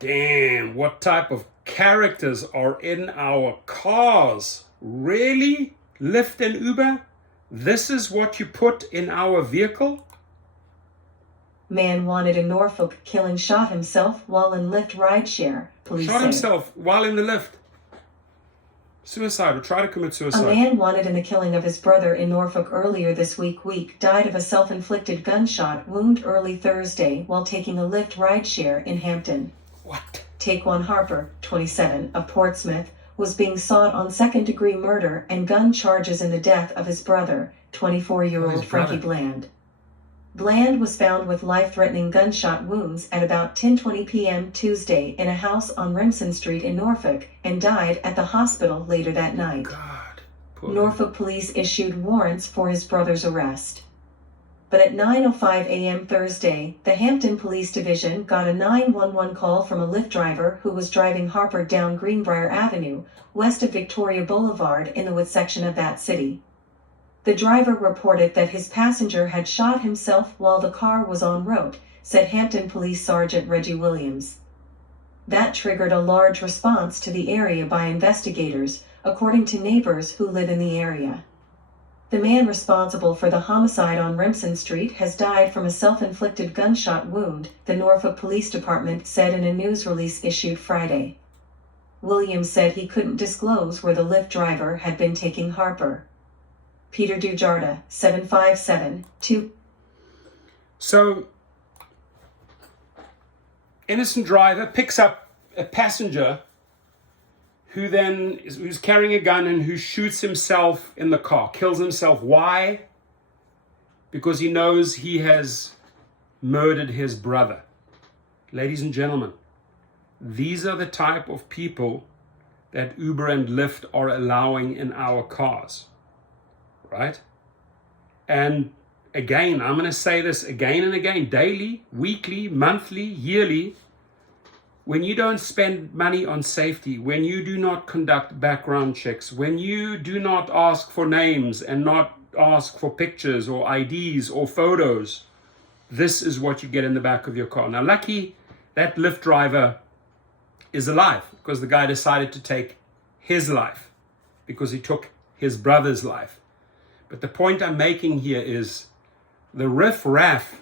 Damn, what type of characters are in our cars? Really? Lyft and Uber? This is what you put in our vehicle? Man wanted in Norfolk killing shot himself while in Lyft Rideshare, police Shot say. himself while in the lift. Suicide, or try to commit suicide. A man wanted in the killing of his brother in Norfolk earlier this week died of a self-inflicted gunshot wound early Thursday while taking a Lyft rideshare in Hampton. What? Taquan Harper, 27, of Portsmouth, was being sought on second-degree murder and gun charges in the death of his brother, 24-year-old Frankie Bland. Bland was found with life-threatening gunshot wounds at about 10:20 p.m. Tuesday in a house on Remsen Street in Norfolk and died at the hospital later that night. God. Norfolk police issued warrants for his brother's arrest. But at 9:05 a.m. Thursday, the Hampton Police Division got a 911 call from a Lyft driver who was driving Harper down Greenbrier Avenue, west of Victoria Boulevard in the Wood section of that city. The driver reported that his passenger had shot himself while the car was en route, said Hampton Police Sergeant Reggie Williams. That triggered a large response to the area by investigators, according to neighbors who live in the area. The man responsible for the homicide on Remsen Street has died from a self-inflicted gunshot wound, the Norfolk Police Department said in a news release issued Friday. Williams said he couldn't disclose where the Lyft driver had been taking Harper. Peter Dujarda, 757-2. So, innocent driver picks up a passenger who's carrying a gun and who shoots himself in the car, kills himself. Why? Because he knows he has murdered his brother. Ladies and gentlemen, these are the type of people that Uber and Lyft are allowing in our cars. Right? And again, I'm going to say this again and again, daily, weekly, monthly, yearly. When you don't spend money on safety, when you do not conduct background checks, when you do not ask for names and not ask for pictures or IDs or photos, this is what you get in the back of your car. Now, lucky that Lyft driver is alive because the guy decided to take his life because he took his brother's life. But the point I'm making here is the riff-raff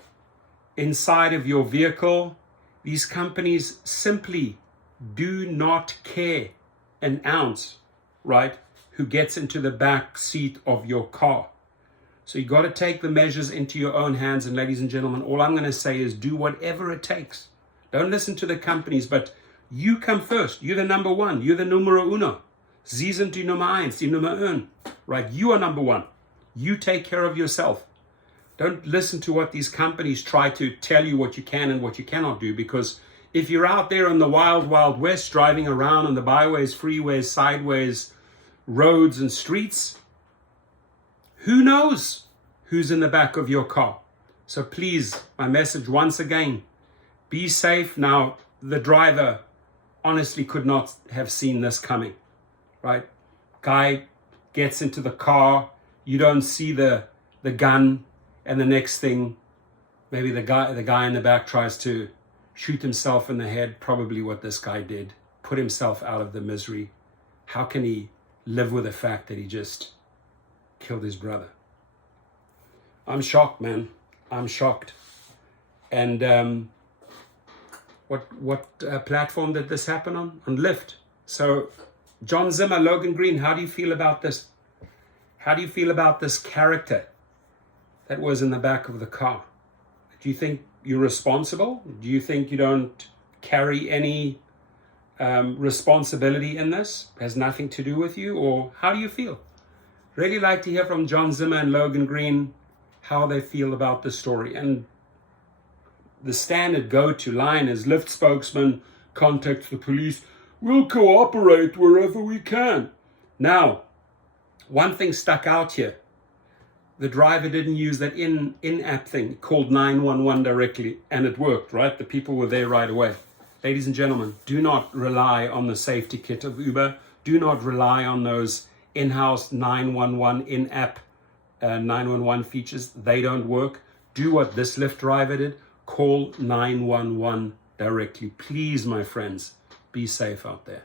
inside of your vehicle, these companies simply do not care an ounce, right, who gets into the back seat of your car. So you got to take the measures into your own hands. And ladies and gentlemen, all I'm going to say is do whatever it takes. Don't listen to the companies, but you come first. You're the number one. You're the numero uno. Sie sind die Nummer eins, die Nummer un. Right? You are number one. You take care of yourself. Don't listen to what these companies try to tell you what you can and what you cannot do, because if you're out there in the wild, wild west driving around on the byways, freeways, sideways, roads and streets, who knows who's in the back of your car? So please, my message once again, be safe. Now, the driver honestly could not have seen this coming, right? Guy gets into the car, you don't see the gun, and the next thing, maybe the guy in the back tries to shoot himself in the head, probably what this guy did, put himself out of the misery. How can he live with the fact that he just killed his brother? I'm shocked, man. I'm shocked. And what platform did this happen on? On Lyft. So, John Zimmer, Logan Green, how do you feel about this? How do you feel about this character that was in the back of the car? Do you think you're responsible? Do you think you don't carry any responsibility in this? It has nothing to do with you? Or how do you feel? Really like to hear from John Zimmer and Logan Green how they feel about the story. And the standard go-to line is Lyft spokesman contacts the police. We'll cooperate wherever we can. Now, one thing stuck out here. The driver didn't use that in-app thing called 911 directly, and it worked, right? The people were there right away. Ladies and gentlemen, do not rely on the safety kit of Uber. Do not rely on those in-house 911 in-app 911 features. They don't work. Do what this Lyft driver did. Call 911 directly. Please, my friends, be safe out there.